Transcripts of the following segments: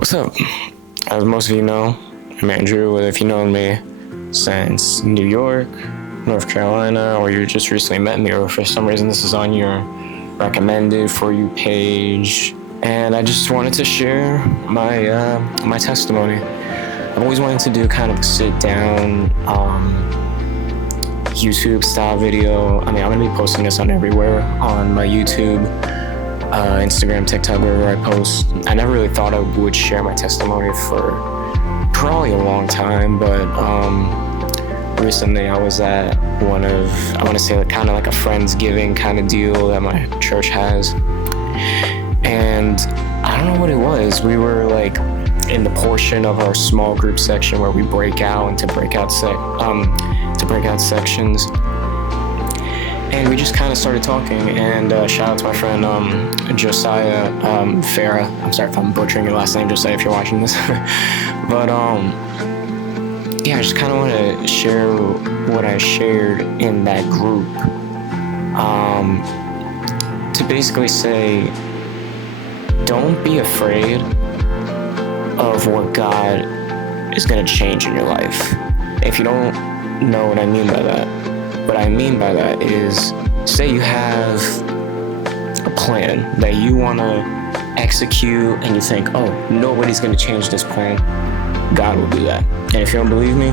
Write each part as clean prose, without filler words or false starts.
What's up? As most of you know, I'm Andrew, whether if you know me since New York, North Carolina, or you just recently met me, or for some reason this is on your recommended for you page, and I just wanted to share my testimony. I've always wanted to do kind of a sit down YouTube style video. I mean, I'm gonna be posting this on everywhere, on my YouTube, Instagram, TikTok, wherever I post. I never really thought I would share my testimony for probably a long time, but recently I was at one of, I want to say, kind of like a Friendsgiving kind of deal that my church has, and I don't know what it was. We were like in the portion of our small group section where we break out into breakout sections. And we just kind of started talking, and shout out to my friend Josiah Farah. I'm sorry if I'm butchering your last name, Josiah, if you're watching this. But yeah, I just kind of want to share what I shared in that group, to basically say, don't be afraid of what God is going to change in your life. If you don't know what I mean by that, what I mean by that is, say you have a plan that you want to execute and you think, oh, nobody's going to change this plan. God will do that. And if you don't believe me,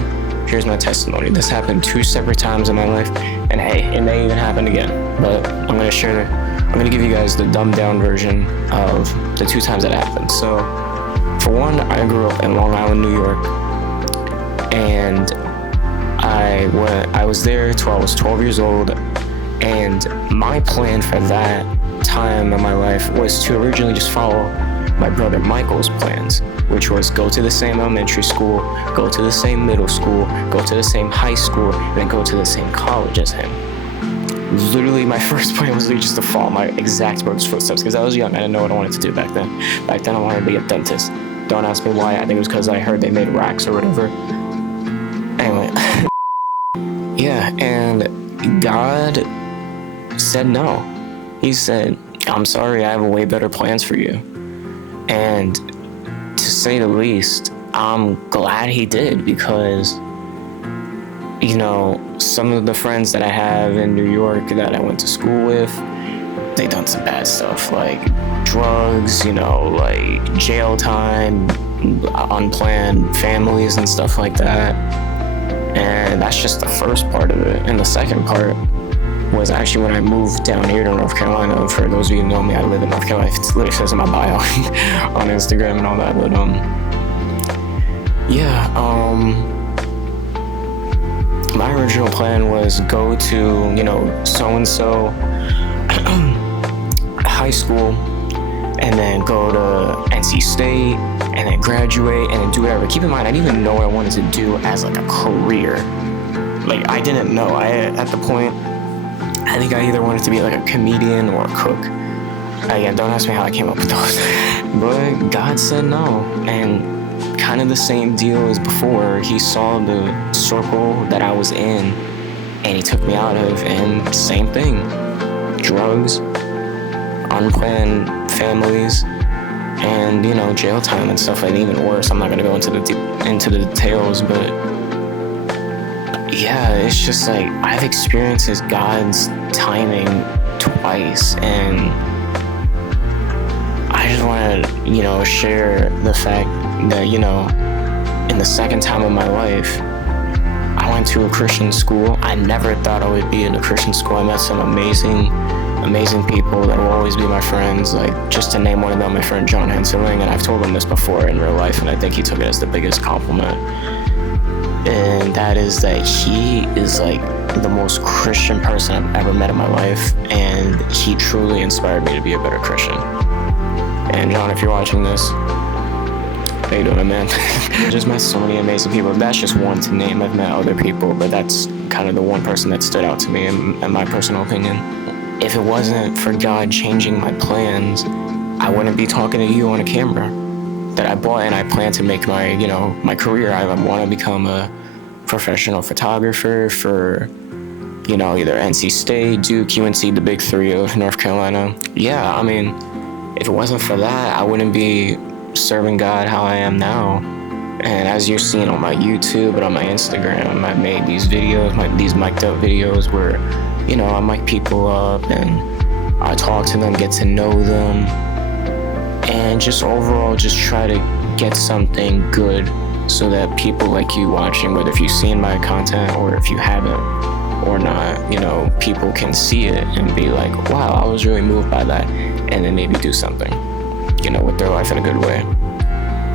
here's my testimony. This happened 2 separate times in my life, and hey, it may even happen again. But I'm going to give you guys the dumbed down version of the 2 times that happened. So, for one, I grew up in Long Island, New York, and I was there till I was 12 years old, and my plan for that time of my life was to originally just follow my brother Michael's plans, which was go to the same elementary school, go to the same middle school, go to the same high school, and then go to the same college as him. Literally, my first plan was just to follow my exact brother's footsteps, because I was young. I didn't know what I wanted to do back then. Back then, I wanted to be a dentist. Don't ask me why. I think it was because I heard they made racks or whatever. Anyway. Yeah, and God said no. He said, I'm sorry, I have way better plans for you. And to say the least, I'm glad he did, because, you know, some of the friends that I have in New York that I went to school with, they done some bad stuff, like drugs, you know, like jail time, unplanned families and stuff like that. And that's just the first part of it. And the second part was actually when I moved down here to North Carolina. For those of you who know me, I live in North Carolina. It literally says in my bio on Instagram and all that. But my original plan was go to, you know, so-and-so high school, and then go to NC State, and then graduate, and then do whatever. Keep in mind, I didn't even know what I wanted to do as like a career. Like, I didn't know. At the point, I think I either wanted to be like a comedian or a cook. Again, don't ask me how I came up with those. But God said no, and kind of the same deal as before. He saw the circle that I was in, and he took me out of, and same thing. Drugs, unplanned families, and, you know, jail time and stuff, like even worse. I'm not gonna go into the details, but yeah, it's just like I've experienced God's timing twice, and I just want to, you know, share the fact that, you know, in the second time of my life, I went to a Christian school. I never thought I would be in a Christian school. I met some amazing people that will always be my friends. Like, just to name one of them, my friend John Henseling, and I've told him this before in real life, and I think he took it as the biggest compliment. And that is that he is like the most Christian person I've ever met in my life, and he truly inspired me to be a better Christian. And John, if you're watching this, how you doing, man? Just met so many amazing people. That's just one to name. I've met other people, but that's kind of the one person that stood out to me in my personal opinion. If it wasn't for God changing my plans, I wouldn't be talking to you on a camera that I bought, and I plan to make my, you know, my career. I want to become a professional photographer for, you know, either NC State, Duke, UNC, the big 3 of North Carolina. Yeah, I mean, if it wasn't for that, I wouldn't be serving God how I am now. And as you're seeing on my YouTube and on my Instagram, I've made these videos, these mic'd up videos where, I mic people up and I talk to them, get to know them, and just overall just try to get something good so that people like you watching, whether if you've seen my content or if you haven't or not, people can see it and be like, wow, I was really moved by that, and then maybe do something, with their life in a good way.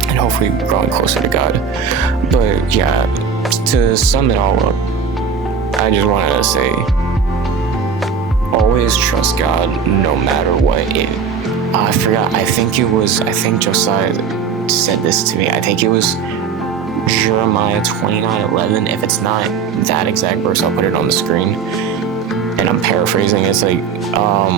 And hopefully growing closer to God. But yeah, to sum it all up, I just wanted to say, always trust God no matter what. I forgot, I think Josiah said this to me. I think it was Jeremiah 29:11. If it's not that exact verse, I'll put it on the screen. And I'm paraphrasing. It's like, oh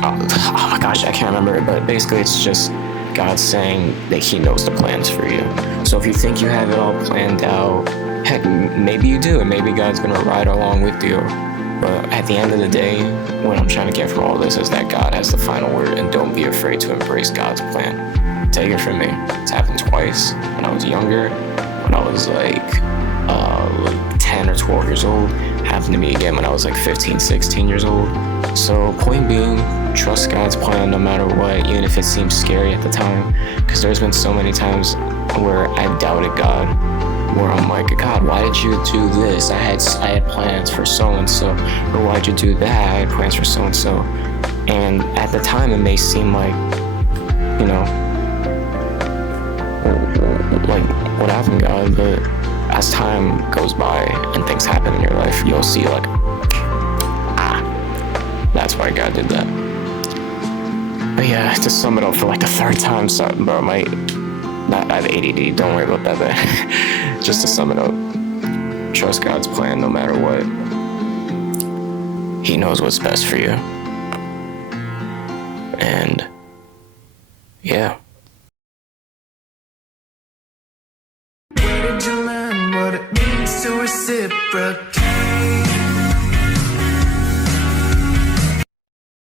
my gosh, I can't remember it. But basically it's just God saying that he knows the plans for you. So if you think you have it all planned out, heck, maybe you do, and maybe God's gonna ride along with you. But at the end of the day, what I'm trying to get from all this is that God has the final word, and don't be afraid to embrace God's plan. Take it from me. It's happened twice when I was younger, when I was like 10 or 12 years old. Happened to me again when I was like 15, 16 years old. So point being, trust God's plan no matter what, even if it seems scary at the time. Because there's been so many times where I've doubted God, where I'm like, God, why did you do this? I had plans for so-and-so. Or why'd you do that? I had plans for so-and-so. And at the time it may seem like, like, what happened, God? But as time goes by and things happen in your life, you'll see like, that's why God did that. But yeah, to sum it up for like the third time, sorry, bro, I have ADD, don't worry about that, but just to sum it up, trust God's plan no matter what. He knows what's best for you. And yeah. Where did you learn?